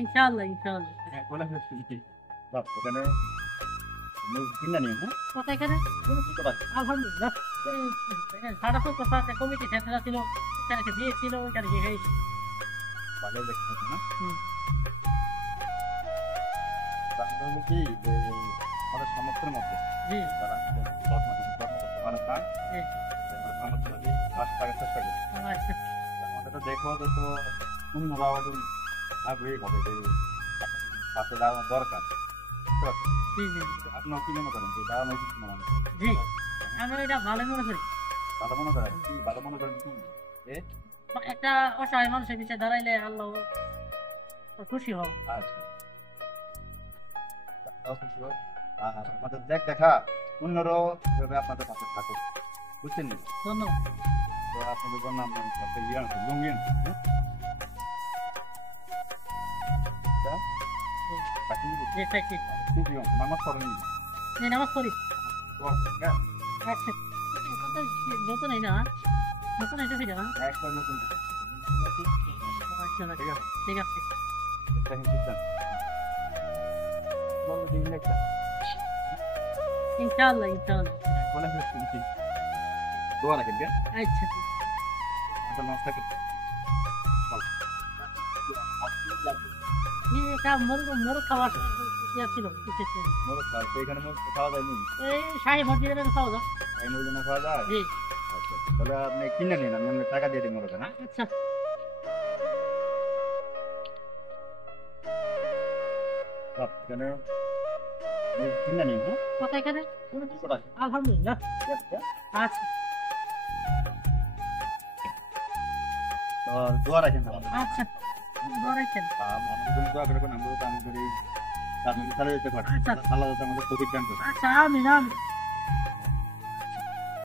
ইনশাআল্লাহ ইনশাআল্লাহ। এখানে কিনা নিয়ে কোথায় এখানে? আলহামদুলিল্লাহ। সারা তো কথা একটা কমিটি সেটা ছিল, এখানে দিয়েছিল, এখানে গিয়ে হয়েছে। ভালো দেখতেছে না? হুম। তাহলে হলো কি যে আমাদের সমস্যার মধ্যে জি যারা মানে চান জি। সামর্থ্য পাশ থাকার চেষ্টা করি। আচ্ছা। আমাদের তো দেখো তো অন্যরা আগ্রহী হবে যে পাশে দাঁড়ানো দরকার। জি জি আপনার কি মনে করেন যে দাঁড়ানো উচিত মনে করেন? জি, আমরা এটা ভালো মনে করি। ভালো মনে করেন কি? ভালো মনে করেন কি? এ একটা অসহায় মানুষের পিছিয়ে দাঁড়াইলে আল্লাহ খুশি হব। আচ্ছা। আর আমাদের দেখা অন্যরাও এভাবে আপনাদের পাশে থাকুক, বুঝছেন নি? ধন্যবাদ। তো আপনাদের জন্য আমরা একটা ইয়ে আনছি, লুঙ্গি আনছি, হ্যাঁ? তা, জি বাকি জি ঠিক। টুপি আনছি, নামাজ পড়েন নি? এই নামাজ পড়ি। হ্যাঁ, আচ্ছা। নতুন এই না, নতুন এসেছি না। একটা নতুন আচ্ছা ঠিক আছে, ঠিক আছে। একটা হিন্দু চান। বলো দিন একটা ইনশাআল্লাহ ইনশাআল্লাহ। বলে ফেলছি কি? দোয়া রাখেন কে? আচ্ছা। আপনার নাস্তা করতে এটা মোর খাওয়া ইয়া ছিল, এসেছে। মোরগ খাওয়া, তো এখানে মোরগ খাওয়া যায়নি? এই শাহী মসজিদের খাওয়া দাও। এই মোরগ না খাওয়া যায়? জি আচ্ছা, তাহলে আপনি কিনে নিন, আমি আপনাকে টাকা দিয়ে দিই মোরগ, হ্যাঁ? আচ্ছা। এখানে মোরগ কিনে নিন, হ্যাঁ? কোথায় এখানে? 200 টাকা। আলহামদুলিল্লাহ। ঠিক আছে? আচ্ছা তো দোয়া রাখেন আমাদের। আচ্ছা। ধরেছেন। আমাদের জন্য দোয়া করবেন, আমরা তো আমাদের এই কাজগুলো চালিয়ে যেতে পারি। আচ্ছা। আল্লাহ যাতে আমাদের তৌফিক দান করে। আচ্ছা আমিন আমিন।